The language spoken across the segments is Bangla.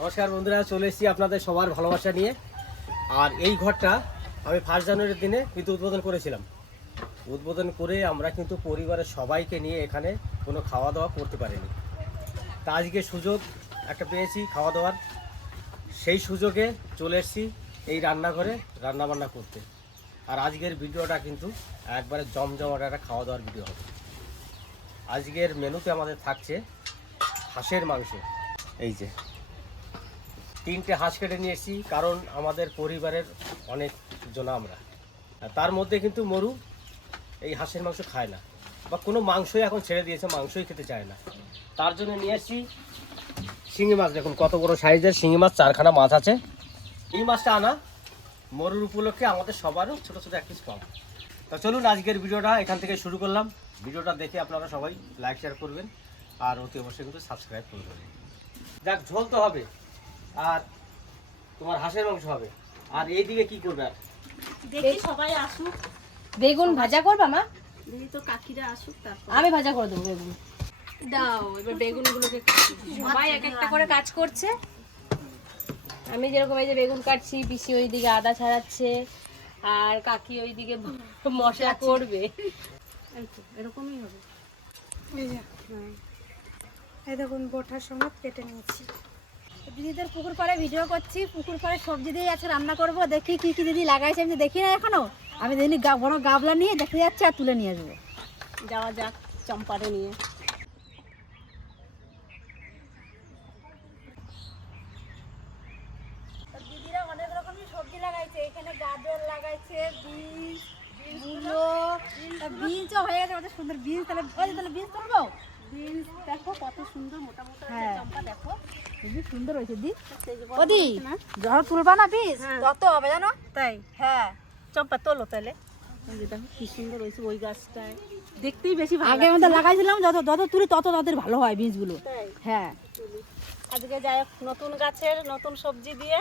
নমস্কার বন্ধুরা, চলে এসেছি আপনাদের সবার ভালোবাসা নিয়ে। আর এই ঘরটা আমি 1 জানুয়ারির দিনে কিন্তু উদ্বোধন করেছিলাম। উদ্বোধন করে আমরা কিন্তু পরিবারের সবাইকে নিয়ে এখানে কোনো খাওয়া দাওয়া করতে পারিনি। তা আজকে সুযোগ একটা পেয়েছি খাওয়া দাওয়ার, সেই সুযোগে চলে এসেছি এই রান্নাঘরে রান্নাবান্না করতে। আর আজকের ভিডিওটা কিন্তু একবারে জমজমাট একটা খাওয়া দাওয়ার ভিডিও হবে। আজকের মেনুতে আমাদের থাকছে হাঁসের মাংস। এই যে 3টে হাঁস কেটে নিয়ে এসেছি, কারণ আমাদের পরিবারের অনেক জন আমরা। তার মধ্যে কিন্তু মরু এই হাঁসের মাংস খায় না, বা কোনো মাংসই এখন ছেড়ে দিয়েছে, মাংসই খেতে চায় না। তার জন্য নিয়ে এসেছি শিঙি মাছ। দেখুন কত বড় সাইজের শিঙি মাছ, 4খানা মাছ আছে। এই মাছটা আনা মরুর উপলক্ষে আমাদের সবারও ছোটো ছোটো এক পিস কম। তা চলুন আজকের ভিডিওটা এখান থেকে শুরু করলাম। ভিডিওটা দেখে আপনারা সবাই লাইক শেয়ার করবেন, আর অতি অবশ্যই কিন্তু সাবস্ক্রাইব করবেন। যাক, ঝোল তো হবে, আর তোমার হাঁসের মাংস হবে। আর এইদিকে কি করবে? আর দেখি সবাই আসুক। বেগুন ভাজা করবা মা? দেখি তো কাকিরা আসুক, তারপর আমি ভাজা করে দেবো বেগুন। দাও এবার বেগুনগুলোকে। সবাই এক একটা করে কাজ করছে। আমি যেরকম এই যে বেগুন কাটছি, পিসি ওইদিকে আদা ছাড়াচ্ছে, আর কাকি ওইদিকে মশলা করবে। এই তো এরকমই হবে। এই যে এই দেখুন বোটার সঙ্গে কেটে নিয়েছি। দিদিদের পুকুর পাড়ে ভিডিও করছি, পুকুর পাড়ে সবজি দিয়ে আছে রান্না করব। দেখি কি কি দিদি লাগাইছে, আমি দেখি না এখনো। আমি দিদি বড় গাবলা নিয়ে দেখে যাচ্ছি আর তুলে নিয়ে আসবো। যাওয়া যাক চম্পারে নিয়ে। দিদিরা অনেক রকমের সবজি লাগাইছে, এখানে গাজর লাগাইছে, বিনস, মূলো, বিনসও হয়ে গেছে কত সুন্দর বিনস। তাহলে বিনস তুলবো। বিনস দেখো কত সুন্দর মোটা মোটা হ্যাঁ। চম্পা দেখো। খুবই সুন্দর হয়েছে দি। সেই যে বড় ওদি হয়েছে না? যখন তুলবা না বিনস হ্যাঁ। তত হবে জানো। তাই হ্যাঁ, চম্পা তোলো তাহলে। এই যে দেখো কি সুন্দর হয়েছে ওই গাছটায়, দেখতেই বেশি ভালো আগে আমাদের লাগাইছিলাম, যত যত তুলি তত তাদের ভালো হয় বীজগুলো। তাই হ্যাঁ, তুলি। আজকে যাই হোক নতুন গাছের নতুন সবজি দিয়ে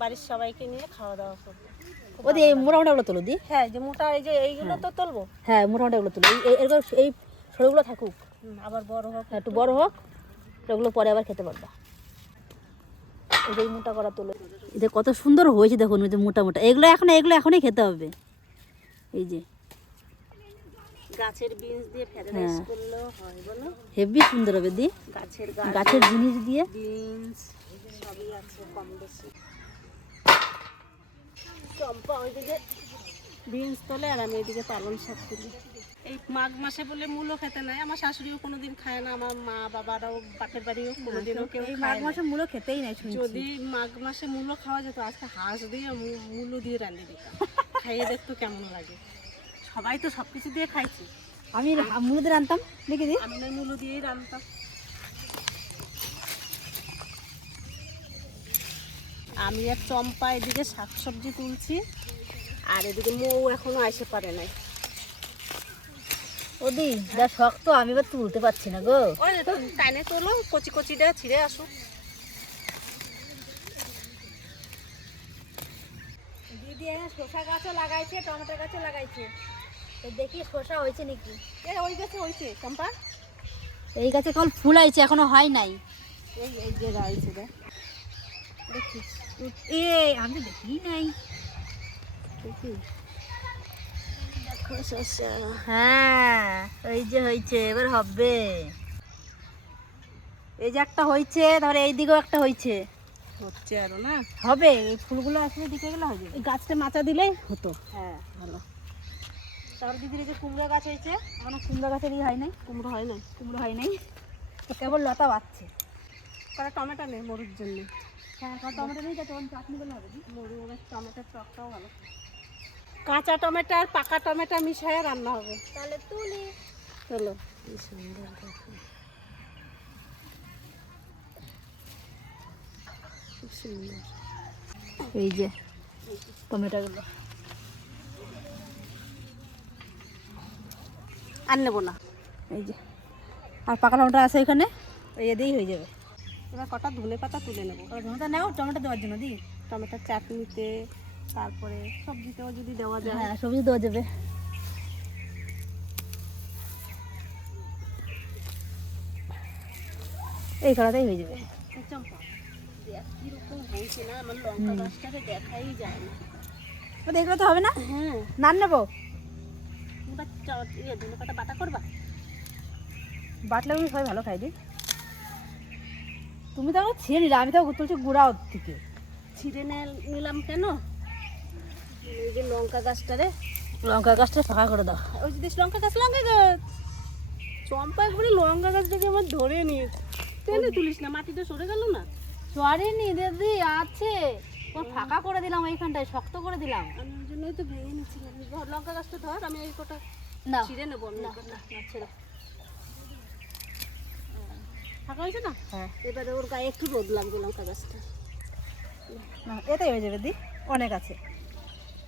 বাড়ির সবাইকে নিয়ে খাওয়া দাওয়া করবো। ওদি এই মোটামোটাগুলো তুলো দি। হ্যাঁ যে মোটা এই যে এইগুলো তো তুলবো। হ্যাঁ, মোটামোটাগুলো তুলো। এরকম এই সরুগুলো থাকুক, আবার বড় হোক। হ্যাঁ, একটু বড় হোক, ওগুলো পরে আবার খেতে পারবা। এই যে মোটা করা তুলো, এটা কত সুন্দর হয়েছে দেখুন। ওই যে মোটা মোটা এগুলো এখনই খেতে হবে। এই যে গাছের বিনস দিয়ে ফ্রাইড রাইস করলেও হয় বলো। হেভি সুন্দর হবে দি। গাছের জিনিস দিয়ে বিনস সবই আছে কম বেশি। চম্পা ওইদিকে বিনস তোলে আর আমি এইদিকে পালং শাক তুলি। এই মাঘ মাসে বলে মূলো খেতে নাই, আমার শাশুড়িও কোনোদিন খায় না, আমার মা বাবারাও বাপের বাড়িও কোনোদিনও কেউ এই মাঘ খায় না। মাসে মূলো খেতেই নাই শুনছি। যদি মাঘ মাসে মূলো খাওয়া যেত, আজকে হাঁস দিয়ে মূলো দিয়ে রান্না দিতাম, খাইয়ে দেখতো কেমন লাগে। সবাই তো সব কিছু দিয়ে খাইছি, আমি মূলো দিয়ে রান্তাম দেখি দি। আমি না মূলো দিয়েই রান্নতাম। আমি আর চম্পা এদিকে শাকসবজি তুলছি, আর এদিকে মৌ এখনো আসে পারে নাই। ওদি যা শক্ত, আমি এবার তুলতে পারছি না গো। ওই তো টাইনে তোলো, কচি কচিটা ছিঁড়ে আসুক। দিদি শসা গাছও লাগাইছে, টমেটো গাছও লাগাইছে। তো দেখি শসা হয়েছে নাকি। ওই গাছে হয়েছে চম্পা, এই গাছে কেবল ফুল আইছে, এখনো হয় নাই। এই এই যে গাইছে দেখ, দেখিস এ আমি তো দেখি নাই। দেখিস দেখো শসা। হ্যাঁ, এই যে হয়েছে, এবার হবে। এই যে একটা হয়েছে, তারপরে এই দিকেও একটা হয়েছে। হচ্ছে আরো না হবে, এই ফুলগুলো আসলে দিকে গেলে হয়ে যাবে। এই গাছটা মাচা দিলেই হতো। হ্যাঁ, ভালো। তারপর দিদির এই যে কুমড়ো গাছ হয়েছে, এখনো কুমড়ো গাছের ই হয় নাই। কুমড়ো হয় না, কুমড়ো হয় নাই, কেবল লতা বাচ্ছে। কটা টমেটো নেই মরুর জন্য। হ্যাঁ, টমেটো নেই, তখন চাটনি করলে হবে। মরু এবার টমেটোর টকটাও ভালো। কাঁচা টমেটো আর পাকা টমেটো মিশিয়ে রান্না হবে। তাহলে তুলি। চলো, কি সুন্দর দেখো, খুব সুন্দর। এই যে টমেটোগুলো আর নেবো না। এই যে, আর পাকা টমেটো আছে এখানে, এই দিয়েই হয়ে যাবে। এবার কটা ধনে পাতা তুলে নেবো। টমেটো নাও, টমেটো দেওয়ার জন্য দি। টমেটোর চাটনিতে, তারপরে সবজিতেও যদি দেওয়া যায়। হ্যাঁ, সবজি দেওয়া যাবে। এই কড়াতেই হয়ে যাবে। চম্পা দেখ কিরকম হয়েছে না, আমার লঙ্কা গাছটাকে দেখাই যায় না। ও দেখলে তো হবে না, হ্যাঁ, নান নেবো। এবার ধনে পাতা বাটা করবা। বাটলে আমি সবাই ভালো খাই দি। তুমি তো ছিঁড়ে নিলে, আমি তো তুলছি গুঁড়া ওর থেকে। ছিঁড়ে নিলাম কেন, এই যে লঙ্কা গাছটারে, লঙ্কা গাছটা ফাঁকা করে দাও। ওই যে দেখ লঙ্কা গাছ চম্পা একবারে লঙ্কা গাছটাকে আমার ধরে নিয়ে টেনে তুলিস না, মাটিতে সরে গেল না। সরেনি দিদি, আছে ওর ফাঁকা করে দিলাম, এইখানটায় শক্ত করে দিলাম। আমি ওই জন্যই তো ভেঙে নিচ্ছিলাম। ধর লঙ্কা গাছটা ধর, আমি এই কটা না ছিঁড়ে নেবো। আমি না, না না, ছেড়ো। ফাঁকা হয়েছে না, হ্যাঁ, এবারে ওর গায়ে একটু রোদ লাগবে লঙ্কা গাছটা। না এটাই হয়ে যাবে দি, অনেক আছে।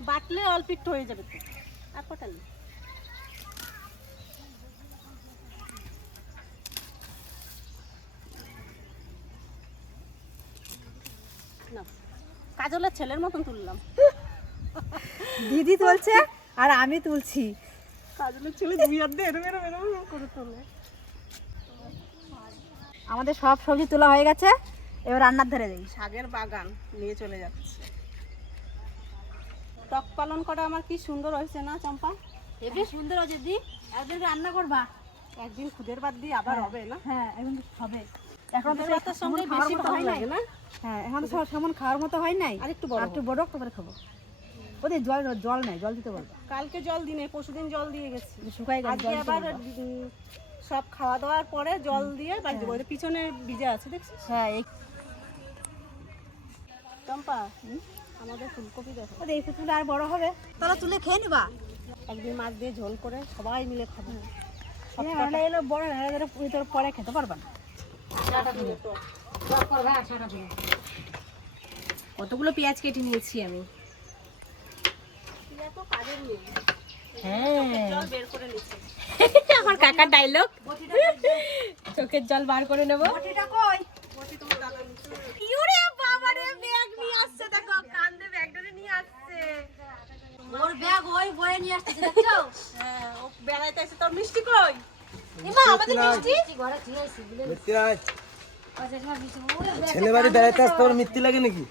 বাটলে অল্প একটু হয়ে যাবে তো, আর কটা নেই। না, কাজলের ছেলের মতন তুললাম। দিদি তুলছে আর আমি তুলছি। কাজলের ছেলে দুই হাত দিয়ে এরম এরম এরম এরম করে তোলে। আমাদের সব সবজি তোলা হয়ে গেছে, এবার রান্নার ধারে যাই। শাকের বাগান নিয়ে চলে যাচ্ছে। টক পালন করা আমার কি সুন্দর হয়েছে না চম্পা? হেবি সুন্দর হয়েছে দি, একদিন রান্না করবা। একদিন খুদের বাদ দিয়ে আবার হবে না? হ্যাঁ, এখন হবে। এখন তো খুদের ভাতের সঙ্গে বেশি ভালো লাগে না? হ্যাঁ, এখন তো সব সেমন খাওয়ার মতো হয় নাই। আরেকটু বড় একটু বড় করে খাবো। ওদের জল নাই, জল দিতে বলবো। কালকে জল দিনে, পরশুদিন জল দিয়ে গেছি। শুকাই গেছে, আজকে আবার সব খাওয়া দাওয়ার পরে জল দিয়ে বাড়ি দেবো। ওই পিছনে ভিজে আছে দেখছিস? হ্যাঁ, চম্পা, আমাদের ফুলকপি দেখো। ওদের এই ফুলগুলো আর বড় হবে, তাহলে তুলে খেয়ে নিবা। একদিন মাছ দিয়ে ঝোল করে সবাই মিলে খাবো। এলো বড় তোর পরে খেতে পারবা না। কতগুলো পেঁয়াজ কেটে নিয়েছি আমি। তো কাজের মেয়ে, হ্যাঁ, জল বের করে নিচ্ছে। আমার কাকার ডায়লগ, চোখের জল বার করে নেবো। বটিটা কই? ইউরে বাবারে, ব্যাগ নিয়ে আসছে, দেখো কান্দে ব্যাগটা নিয়ে আসছে। ওর ব্যাগ ওই বয়ে নিয়ে আসছে, দেখছো? হ্যাঁ, ও বেড়াইতে এসে তোর মিষ্টি কই? এমা আমাদের মিষ্টি ঘরে থুইছি বলে। মিত্তি নাই ওই যে ছেলে বাড়ি বেড়াইতে আসতে ওর মিত্তি লাগে নাকি?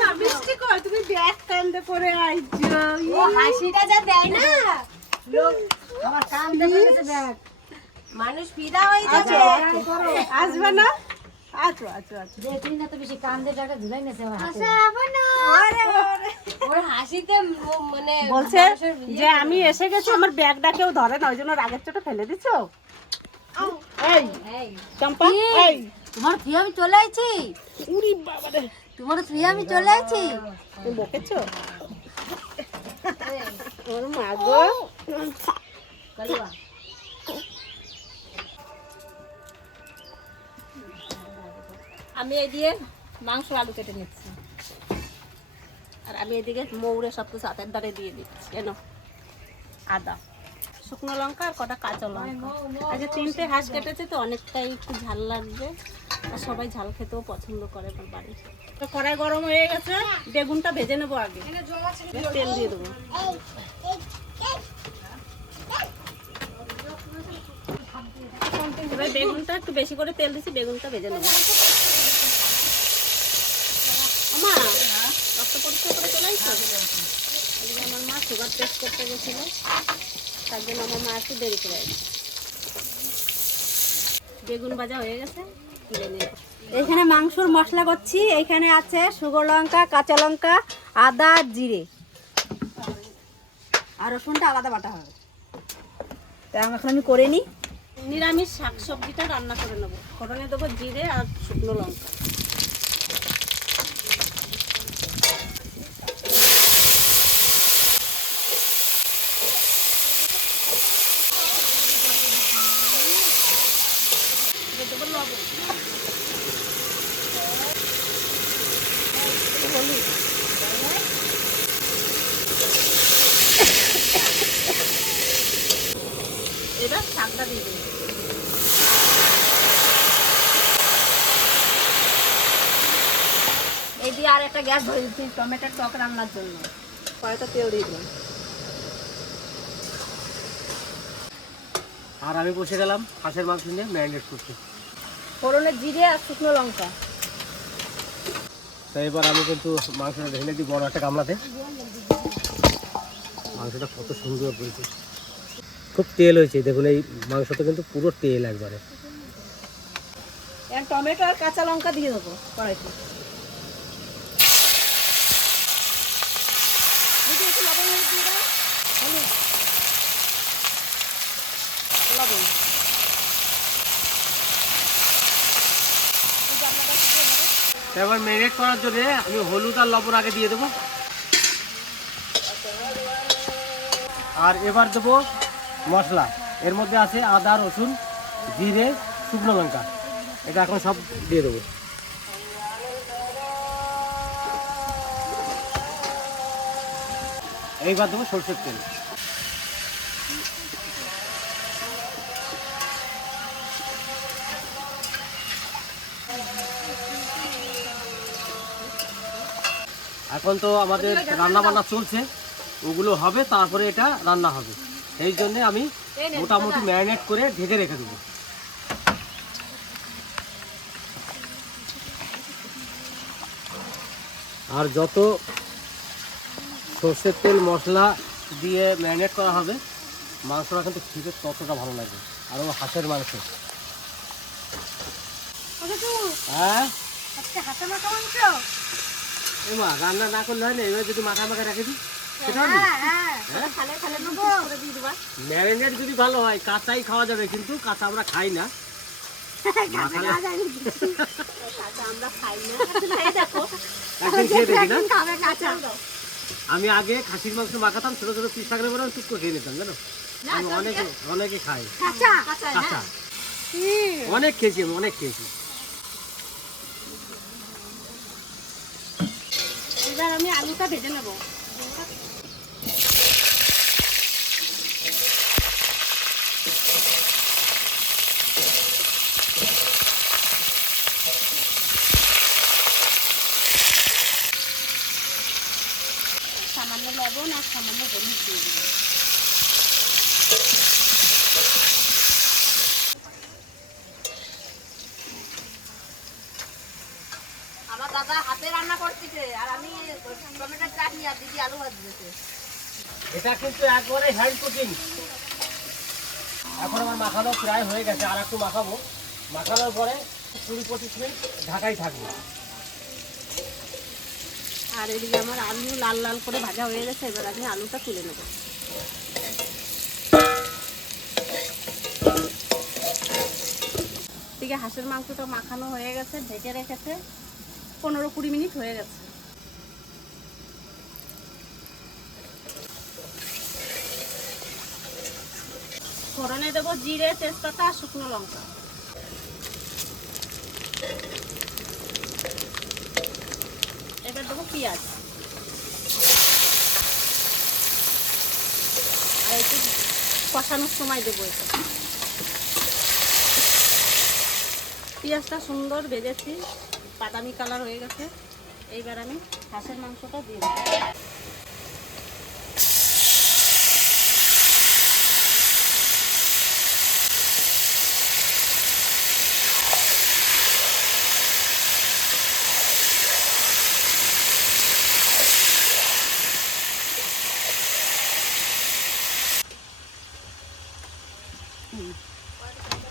না মিষ্টি কই? তুমি ব্যাগ কান্দে করে আইছো। ও হাসিটা যা দেয় না, লোক আমার কান দেখে গেছে ব্যাগ। মানুষ ফিদা হয়ে যাবে। আসবে না? আচ্ছা আচ্ছা আচ্ছা। দেখলি না তো বেশি কান দিয়ে টাকা ঝুলাই নেছে আমার হাতে। ওর হাসিতে মানে বলছে যে আমি এসে গেছি, আমার ব্যাগটা কেউ ধরে না, ওই জন্য রাগের চোটে ফেলে দিছো। এই এই চম্পা, এই তোমার ফ্রি আমি চলে আইছি। উরি বাবা রে, তোমার ফ্রি আমি চলে আইছি। তুমি বকেছো? ওর মা গো, কালুয়া আমি এই দিয়ে মাংস আলু কেটে নিচ্ছি। আর আমি এদিকে মৌরে সব কিছু হাতের ধারে দিয়ে দিচ্ছি। কেন? আদা, শুকনো লঙ্কা আর কটা কাঁচা লঙ্কা। আজকে 3টে হাঁস কেটেছে তো অনেকটাই একটু ঝাল লাগবে, আর সবাই ঝাল খেতেও পছন্দ করে আমার বাড়ি। তো কড়াই গরম হয়ে গেছে, বেগুনটা ভেজে নেবো আগে, তেল দিয়ে দেবো। এবার বেগুনটা একটু বেশি করে তেল দিচ্ছি, বেগুনটা ভেজে নেবো। আমা, রক্ত পরীক্ষা করে চলে আসছো? আজকে আমার মা সুগার টেস্ট করতে গেছিলো, তার জন্য আমার মা একটু দেরি করে আসছে। বেগুন ভাজা হয়ে গেছে, তুলে নিয়ে এখানে মাংসর মশলা করছি। এখানে আছে শুকনো লঙ্কা, কাঁচা লঙ্কা, আদা, জিরে আর রসুনটা আলাদা বাটা হবে। তাই এখন আমি করে নিই। নিরামিষ শাক সবজিটা রান্না করে নেবো। ফোড়নে দেবো জিরে আর শুকনো লঙ্কা। দেবো লবণ, হলুদ, এবার শাকটা দিয়ে দেবো। এই দিয়ে আর একটা গ্যাস ধরে দিচ্ছি টমেটোর টক রান্নার জন্য। কড়াইটা তেল দিয়ে দিলাম। আর আমি বসে গেলাম হাঁসের মাংস নিয়ে ম্যারিনেট করতে। ফোড়নে জিরে আর শুকনো লঙ্কা। তো এবার আমি কিন্তু মাংসটা ঢেলে দিই বড় একটা গামলাতে। মাংসটা কত সুন্দর হয়েছে, খুব তেল হয়েছে দেখুন, এই মাংসটা কিন্তু পুরো তেল একবারে। টমেটো আর কাঁচা লঙ্কা দিয়ে দেবো কড়াইতে। একটু লবণ দিয়ে দাও, লবণ। এবার ম্যারিনেট করার জন্য আমি হলুদ আর লবণ আগে দিয়ে দেবো। আর এবার দেবো মশলা। এর মধ্যে আছে আদা, রসুন, জিরে, শুকনো লঙ্কা। এটা এখন সব দিয়ে দেবো। এইবার দেবো সরষের তেল। এখন তো আমাদের রান্না বান্না চলছে, ওগুলো হবে তারপরে এটা রান্না হবে। এই জন্যে আমি মোটামুটি ম্যারিনেট করে ঢেকে রেখে দেবো। আর যত সর্ষের তেল মশলা দিয়ে ম্যারিনেট করা হবে, মাংসটা কিন্তু খেতে ততটা ভালো লাগবে। আর ও হাঁসের মাংস। হ্যাঁ এমা রান্না না করলে হয় না, এবার যদি মাখা মাখা রেখে দিই সেটা হবে। ম্যারিনেট যদি ভালো হয় কাঁচাই খাওয়া যাবে, কিন্তু কাঁচা আমরা খাই না। একদিন খেয়ে দেখি না। আমি আগে খাসির মাংস মাখাতাম, ছোট ছোট পিস থাকলে পরে টুক করে খেয়ে নিতাম, জানো। আমি অনেকে খাই কাঁচা, অনেক খেয়েছি আমি, অনেক খেয়েছি। এবার আমি আলুটা ভেজে নেবো। সামান্য লবণ আর সামান্য হলুদ দিয়ে দেবো। আমার দাদা হাতে রান্না করতেছে আর আমি টমেটোর চাটনি আর দিদি আলু ভাজতেছে। এটা কিন্তু একবারে হ্যান্ড কুকিং। এখন আমার মাখানো প্রায় হয়ে গেছে, আর একটু মাখাবো। মাখানোর পরে 20-25 মিনিট ঢাকাই থাকবে। আর এদিকে আমার আলু লাল লাল করে ভাজা হয়ে গেছে, এবার আমি আলুটা তুলে নেব। এদিকে হাঁসের মাংসটা মাখানো হয়ে গেছে, ঢেকে রেখেছে 15-20 মিনিট হয়ে গেছে। ফোড়নে দেবো জিরে, তেজপাতা আর শুকনো লঙ্কা। এবার দেবো পেঁয়াজ আর একটু কষানোর সময় দেবো এটা। পেঁয়াজটা সুন্দর ভেজেছি, বাদামি কালার হয়ে গেছে। এইবার আমি হাঁসের মাংসটা দিয়ে দেবো।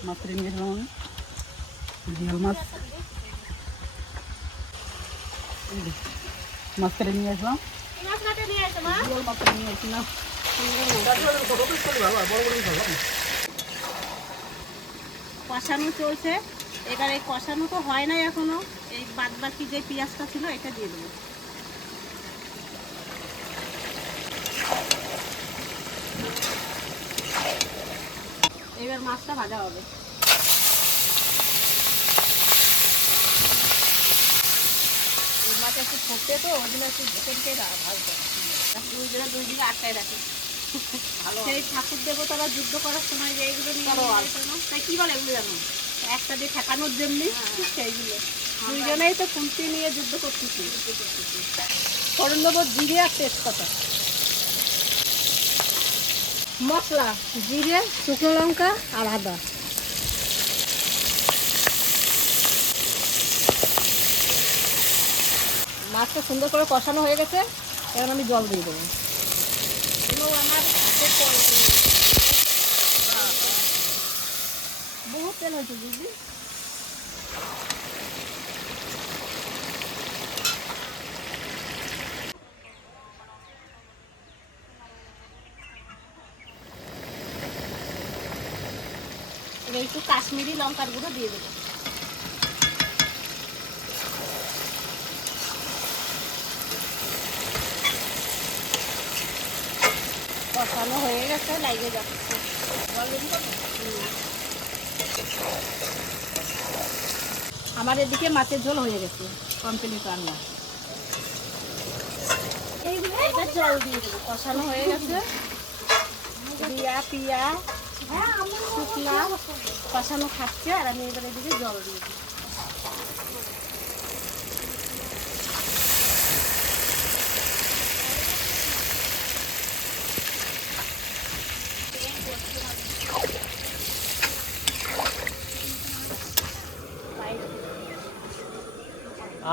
মাছ নিয়ে আসলাম, জিয়াল মাছ কেটে নিয়ে আসলাম। জিয়াল মাছ নিয়ে আসলাম। কষানো চলছে, এবার এই কষানো তো হয় নাই এখনো। এই বাদ বাকি যে পেঁয়াজটা ছিল এটা দিয়ে দেবো। এবার মাছটা ভাজা হবে। মাছ একটু ফুটে তো ওই জন্য একটু ঢেকে ভাজতে দুই দিকে আটকায় রাখি। সেই ঠাকুর দেবতারা যুদ্ধ করার সময় যে এইগুলো নিয়ে তাই কি বলে এগুলো জানো, একটা যে ঠেকানোর জন্য সেইগুলো দুইজনেই তো খুন্তি নিয়ে যুদ্ধ করতেছি। ফোড়ন দেবো জিরে আর তেজপাতা। মশলা জিরে, শুকনো লঙ্কা আর আদা। মাছটা সুন্দর করে কষানো হয়ে গেছে, এখন আমি জল দিয়ে দেবো। বহুত তেল হয়েছে বুঝলি। এবার একটু কাশ্মীরি লঙ্কার গুঁড়ো দিয়ে দেবো। কষানো হয়ে গেছে, লাগিয়ে যাচ্ছে। আমার এদিকে মাছের ঝোল হয়ে গেছে, কমপ্লিট রান্না। এবার জল দিয়ে দেবো, কষানো হয়ে গেছে। পিয়া শুকনা কষানো খাচ্ছে, আর আমি এবার এদিকে জল দিয়ে দিই।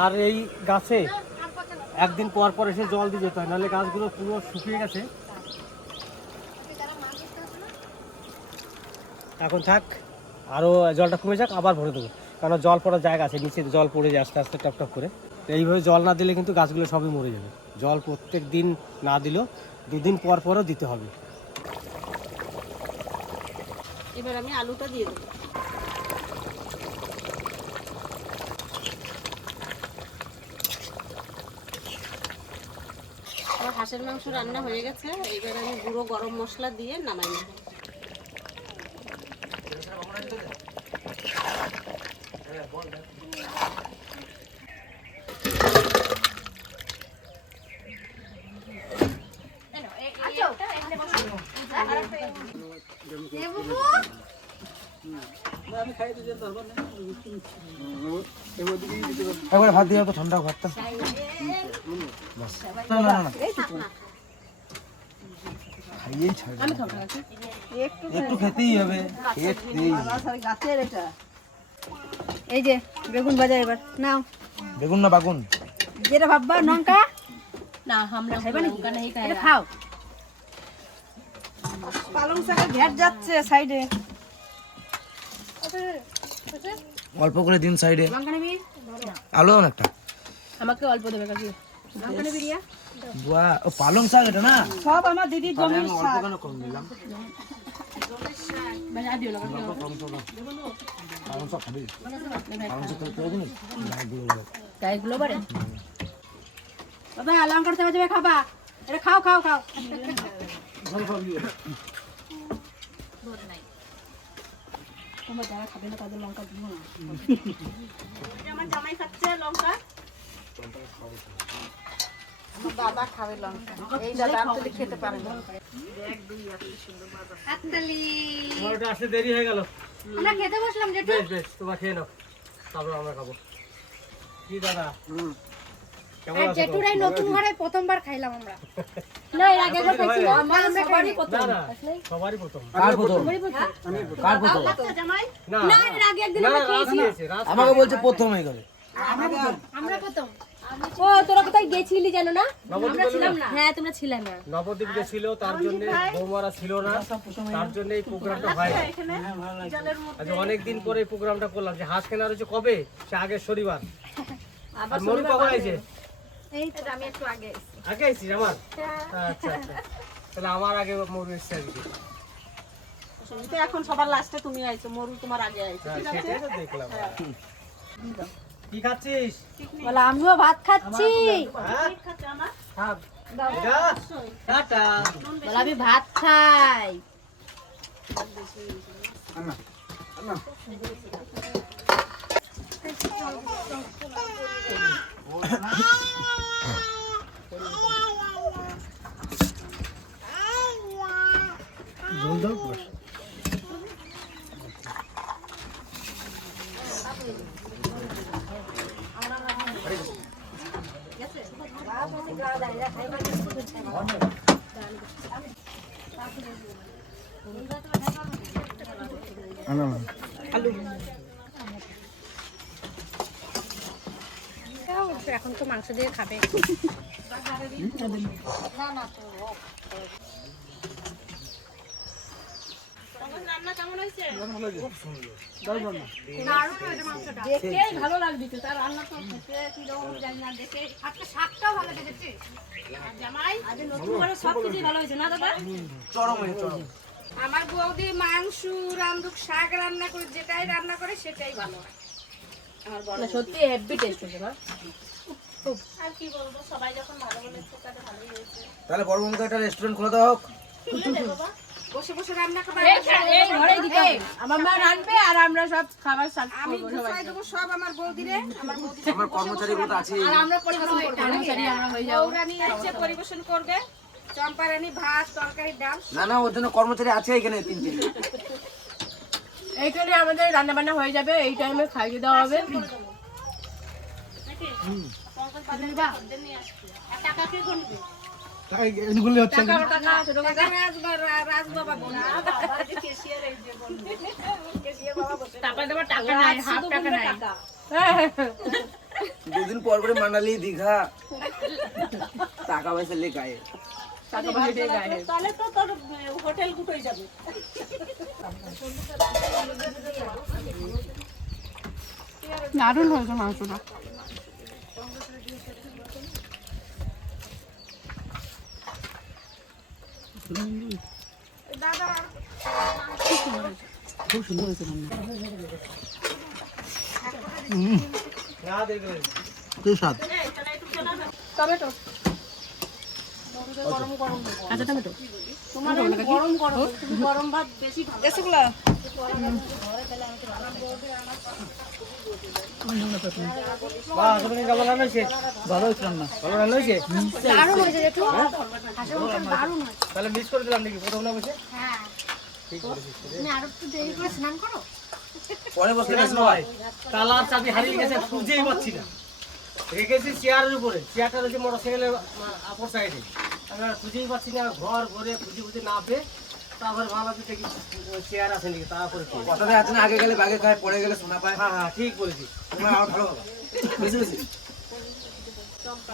আর এই গাছে একদিন পর পর এসে জল দিয়ে যেতে হয়, নাহলে গাছগুলো পুরো শুকিয়ে গেছে। এখন থাক, আরও জলটা কমে যাক, আবার ভরে দেবো, কারণ জল পড়ার জায়গা আছে, নিচে জল পড়ে যায় আস্তে আস্তে টপ টপ করে। তো এইভাবে জল না দিলে কিন্তু গাছগুলো সবই মরে যাবে। জল প্রত্যেক দিন না দিলেও 2 দিন পর পরও দিতে হবে। এবার আমি আলুটা দিয়ে দেবো। আমার হাঁসের মাংস রান্না হয়ে গেছে, এবার আমি গুঁড়ো গরম মশলা দিয়ে নামাই নেব। একবার ভাত দিয়ে ঠান্ডা ভাতটা। না না না খাইয়েই ছাড়বে, একটু খেতেই হবে। এই যে বেগুন ভাজা, এবার নাও। বেগুন না বাগুন? যেটা ভাববা, লঙ্কা না আমরা লঙ্কা নেই খাই এটা খাও। পালং শাকের ঘ্যাট যাচ্ছে সাইডে। অল্প করে দিন সাইডে। লঙ্কা নিবি? আলু অনেকটা। আমাকে অল্প দেবে কাকি। লঙ্কা নিবি রিয়া? বাহ, ও পালং শাক এটা না? সব আমার দিদির জমির শাক। কম দিলাম। মানে আর দিও না কাকি। পালং শাক খাবি? পালং শাক খেতে হবে না? গাইগুলো বাড়ে। দাদা লঙ্কা চাপা চাপা খাবা, এটা খাও খাও খাও। তোমার যারা খাবে না তাদের লঙ্কা দিও না। আমার জামাই খাচ্ছে লঙ্কা। দাদা খাবে লঙ্কা, এই দাদা আসলে খেতে পারে না। হাততালি। তোমার ওটা আসতে দেরি হয়ে গেল। আমরা খেতে বসলাম যেটা। বেশ বেশ, তোমরা খেয়ে নাও, তারপর আমরা খাবো। কি দাদা, কেমন আর আছো? জেঠুরাই নতুন ঘরে প্রথমবার খাইলাম আমরা। না এর আগে একবার খাইছিল। আমরা সবারই না প্রথম। না, সবারই প্রথম। কার প্রথম? কার প্রথম? জামাই না না এর আগে একদিন না, আমরা রাজ খেয়েছি। খেয়েছে, রাজ আমাকে বলছে প্রথম এই করে। আমরা প্রথম। ও তোরা কোথায় গেছিলি জানো না? নবদ্বীপ আমরা ছিলাম গেলো? না। হ্যাঁ তোমরা ছিলে না। নবদ্বীপ গেছিল, তার জন্য বৌমারা ছিল না, তার জন্য এই প্রোগ্রামটা হয়। আচ্ছা, অনেকদিন পরে এই প্রোগ্রামটা করলাম। যে হাঁস কেনার হচ্ছে কবে, সে আগের শনিবার। আর মরু কখন আইছে? এই তো আমি একটু আগে এসেছি। আগে আইছিস আমার? আচ্ছা আচ্ছা, তাহলে আমার আগে মরু এসছে আর কি। তো এখন সবার লাস্টে তুমি আইছো, মরু তোমার আগে আইছো। হ্যাঁ, সেটাই তো দেখলাম। কি খাচ্ছিস? বলে আমিও ভাত খাচ্ছি। হ্যাঁ? খা। এটা? টাটা। বলে আমি ভাত খাই। ঝোল দাও বস। এখন তো মাংস দিয়ে খাবে। রান্না কেমন হয়েছে? দেখেই ভালো লাগছে, তার রান্না তো খেতে কিরকম জানি না, দেখে আজকে শাকটাও ভালো লেগেছে। জামাই আজ নতুন করে সব কিছুই ভালো হয়েছে না দাদা? আমার বৌদি মাংস রান্ধুক, শাক রান্না করে, যেটাই রান্না করে সেটাই ভালো হয়। না সত্যি হেভি টেস্ট হয়েছে না? আর কি বলবো, সবাই যখন ভালো বলেছে তাহলে ভালোই হয়েছে। তাহলে বড় বন্ধু একটা রেস্টুরেন্ট খুলে দাও। খুলে দে বাবা। বসে বসে রান্না খাবার এই ঘরেই দিতে হবে। আমার মা রান্নবে আর আমরা সব খাবার সার্ভ আমি করবো সবাই। গুছাই দেবো সব আমার বৌদিরে। আমার বৌদি আমার কর্মচারী বলতে আছে। আর আমরা পরিবেশন করবো, কর্মচারী আমরা হয়ে যাবো। বৌরানী হচ্ছে পরিবেশন করবে, চম্পারানী ভাত তরকারি ডাল। না না, ওর জন্য কর্মচারী আছে এখানে 3-4। এইখানে আমাদের রান্না বান্না হয়ে যাবে, এই টাইমে খাইয়ে দেওয়া হবে। টাকা কে গুনবে? টাকা টাকা ছোট কাকা রাজবাবা বলে টাকা দেওয়ার টাকা নাই, হাফ টাকা নাই। দুদিন পর পরে মানালি দীঘা টাকা পয়সা লেগে গায়ে। টাকা পয়সা দিয়ে গায়ে। তাহলে তো তোর হোটেল গুটোই যাবে। দারুণ হয়েছে মাংসটা। না দেখবেন টমেটো আচ্ছা টমেটো তোমার গরম গরম, তুমি গরম ভাত বেশি ভালো। মা তুমি কেমন রান্না হয়েছে? ভালো হয়েছে রান্না। ভালো রান্না হয়েছে? দারুণ হয়েছে একটু হাঁসের মাংস দারুণ হয়েছে। তাহলে মিস করে দিলাম নাকি প্রথম না বসে? হ্যাঁ, ঠিক বলেছিস। তুমি আরো একটু দেরি করে স্নান করো। পরে বসে সেটা নয়, তালার চাবি হারিয়ে গেছে, খুঁজেই পাচ্ছি না। রেখেছি চেয়ারের উপরে, চেয়ারটা রয়েছে মোটরসাইকেলের অপর সাইডে। আমি আর খুঁজেই পাচ্ছি না, ঘর ঘরে খুঁজে খুঁজে না পেয়ে তারপরে ভাবলাম যে দেখি চেয়ার আছে নাকি, তারপরে কি। কথাটা আছে না, আগে গেলে বাগে খায়, পরে গেলে সোনা পায়। হ্যাঁ হ্যাঁ ঠিক বলেছিস। তোমার আর ভালো হবে। বেশি বেশি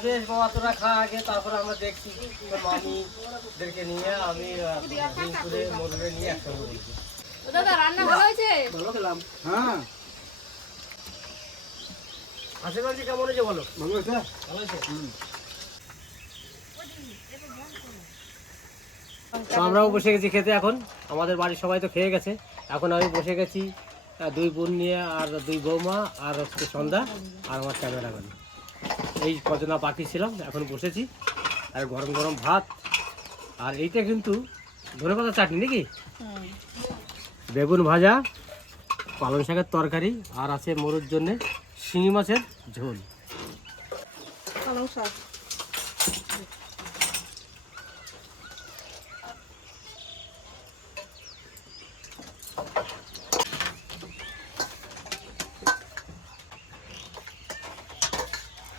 বেশ বাবা তোরা খা আগে, তারপরে আমরা দেখছি। তোর মামিদেরকে নিয়ে আমি দিন করে মরুরে নিয়ে একসঙ্গে বলছি। দাদা রান্না ভালো হয়েছে? ভালো খেলাম। হ্যাঁ হাসি মাংসি কেমন হয়েছে বলো? ভালো হয়েছে। ভালো হয়েছে? তো আমরাও বসে গেছি খেতে এখন। আমাদের বাড়ির সবাই তো খেয়ে গেছে, এখন আমি বসে গেছি 2 বোন নিয়ে, আর 2 বৌমা, আর হচ্ছে সন্ধ্যা, আর আমার ক্যামেরাম্যান। এই কজনা বাকি ছিলাম, এখন বসেছি। আর গরম গরম ভাত, আর এইটা কিন্তু ধনেপাতা চাটনি নাকি, বেগুন ভাজা, পালং শাকের তরকারি, আর আছে মরুর জন্য শিঙি মাছের ঝোল। পালং শাক।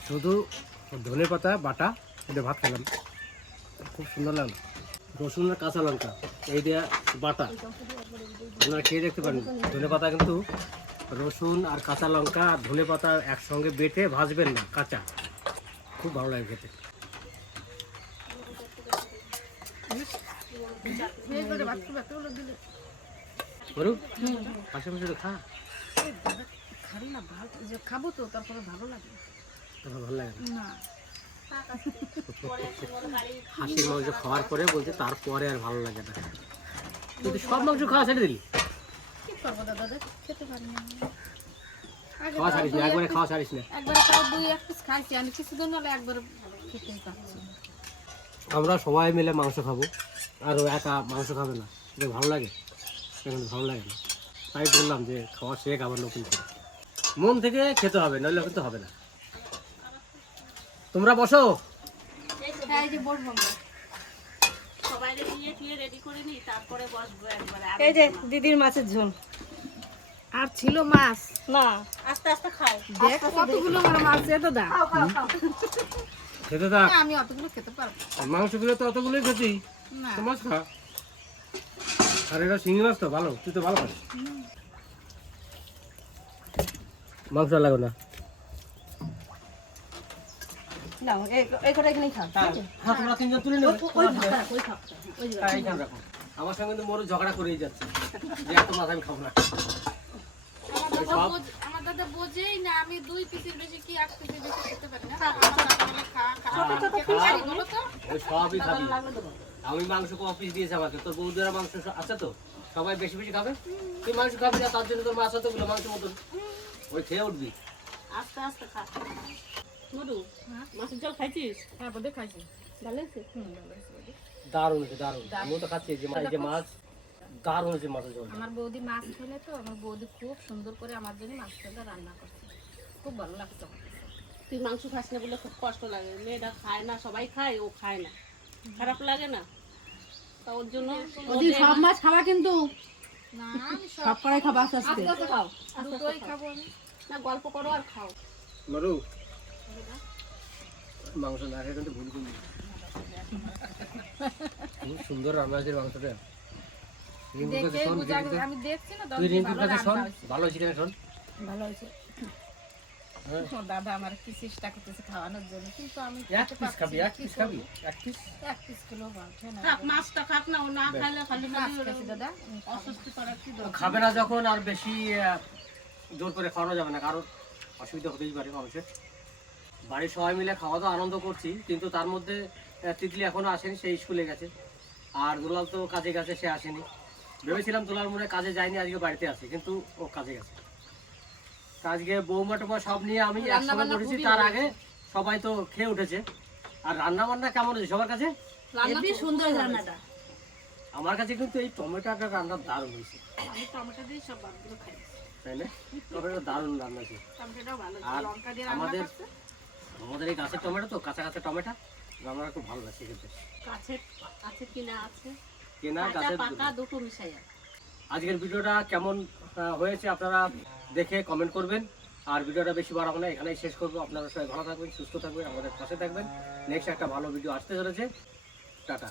শুধু ধনে পাতা বাটা এটা ভাত খেলাম, খুব সুন্দর লাগলো। রসুন আর কাঁচা লঙ্কা এই দিয়ে বাটা, আপনারা খেয়ে দেখতে পারেন। ধনে পাতা কিন্তু রসুন আর কাঁচা লঙ্কা আর ধনে পাতা একসঙ্গে বেটে ভাজবেন না, কাঁচা, খুব ভালো লাগে খেতে। বরু পাশাপাশি তো খা, খাবো তো, তারপরে ভালো লাগে তোমার ভালো লাগে না? হাঁসির মাংস খাওয়ার পরে বলছে তারপরে আর ভালো লাগে না। কিন্তু সব মাংস খাওয়া ছেড়ে দিলি? কি করবো দাদা, খেতে পারি না। খাওয়া ছাড়িস না, একবারে খাওয়া ছাড়িস না। একবারে তাও 2-1 পিস খাইছি আমি, কিছুদিন হলে একবার খেতেই পারছি না। আমরা সবাই মিলে মাংস খাবো, আর ও একা মাংস খাবে না, এটা ভালো লাগে? এখন ভালো লাগে না, তাই বললাম যে খাওয়া শেখ আবার নতুন করে। মন থেকে খেতে হবে, নইলে কিন্তু হবে না। তোমরা বসো। হ্যাঁ, এই যে বলবো আমরা। সবাই নিয়ে টিয়ে রেডি করে নি, তারপরে বসবো একবারে। এই যে দিদির মাছের ঝোল। আর ছিল মাছ, না আস্তে আস্তে খাও। দেখ কতগুলো মাছ, এত দা। খেতে থাক, আমি অতগুলো খেতে পারবো মাংসগুলো তো অতগুলোই খেতি, না। তো মাছ খা। আর এটা শিঙি মাছ তো ভালো, তুই তো ভালো খাস। মাংস লাগো না, নাও এই কটা এখানেই খাও হ্যাঁ হ্যাঁ, তোমরা তিনজন তুলে নেবে ওই খাও ওই খাও ওই যে হ্যাঁ, এইখানে রাখো। আমার সঙ্গে কিন্তু মোরও ঝগড়া করেই যাচ্ছে যে এত মাছ আমি খাবো না। ওই সব আমার দাদা বোঝেই না আমি 2 পিসের বেশি কি 1 পিসের বেশি খেতে পারি না। আমার দাদা বলে খা বলো তো। ওই সবই খাবি। আমি মাংস কম পিস দিয়েছি আমাকে, তোর বৌদিরা মাংস আছে তো, সবাই বেশি বেশি খাবে। তুই মাংস খাবি না, তার জন্য তোর মাছ হতগুলো মাংস মতন ওই খেয়ে উঠবি। আস্তে আস্তে খা মধু মাছের জল খাইছিস? হ্যাঁ বোধহয় খাইছি। ভালো আছে দারুণ হয়েছে, দারুণ। আমিও তো খাচ্ছি যে এই যে মাছ, দারুণ হয়েছে মাছের ঝোল। আমার বৌদি মাছ খেলে তো আমার বৌদি খুব সুন্দর করে আমার জন্য মাছটা রান্না করছে, খুব ভালো লাগতো। তুই মাংস খাস না বলে খুব কষ্ট লাগে, মেয়েটা খায় না, সবাই খায়, ও খায় না, খারাপ লাগে না? তা ওর জন্য সব মাছ খাওয়া কিন্তু না আমি সব করাই খাবা আস্তে আস্তে। আস্তে খাও, দুটোই খাবো আমি। না গল্প করো আর খাও। মরু মাংস না খেয়ে কিন্তু ভুল করবি। খুব সুন্দর রান্না হয়েছে মাংসটা। রিঙ্কুর কাছে শোন, আমি দেখছি না তুই রিঙ্কুর কাছে শোন, ভালো হয়েছে কিনা শোন। ভালো হয়েছে। দাদা আমার কি চেষ্টা করতেছে খাওয়ানোর জন্য, কিন্তু আমি এক পিস খাবি, এক পিস খাবি, এক পিস। 1 পিস কিলো বাঁধে না। থাক মাছটা খাক না, ও না খাইলে খালি মাছ খালি খাইছি দাদা। অসুস্থ করার কি ও দরকার? খাবে না যখন আর বেশি জোর করে খাওয়ানো যাবে না, কারণ অসুবিধা হতেই পারে মানুষের। বাড়ির সবাই মিলে খাওয়া দাওয়া আনন্দ করছি, কিন্তু তার মধ্যে তিতলি এখনো আসেনি, সেই স্কুলে গেছে। আর দুলাল তো কাজে গেছে, সে আসেনি। ভেবেছিলাম দুলাল মনে হয় কাজে যায়নি, আজকে বাড়িতে আছে, কিন্তু ও কাজে গেছে। তা আজকে বৌমা টোমা সব নিয়ে আমি একসঙ্গে বসেছি, তার আগে সবাই তো খেয়ে উঠেছে। আর রান্না বান্না কেমন হয়েছে সবার কাছে? রান্না সুন্দর রান্নাটা। আমার কাছে কিন্তু এই টমেটোটা রান্না দারুণ হয়েছে, আমি টমেটো দিয়ে সব বাদগুলো খাই। তাই না? টমেটো দারুণ রান্না হয়েছে। টমেটোটাও ভালো, আর লঙ্কা দিয়ে রান্না আমাদের করছে। আমাদের এই গাছের টমেটো তো, কাঁচা কাঁচা টমেটো রান্নাটা খুব ভালো লাগছে খেতে। কাছে আছে কিনা আছে, কেনা কাঁচা গাছের পাকা দুটো মিশাই আছে। আজকের ভিডিওটা কেমন হয়েছে আপনারা দেখে কমেন্ট করবেন। আর ভিডিওটা বেশি বাড়াবো না, এখানেই শেষ করবো। আপনারা সবাই ভালো থাকবেন, সুস্থ থাকবেন, আমাদের পাশে থাকবেন। নেক্সট একটা ভালো ভিডিও আসতে চলেছে। টাটা।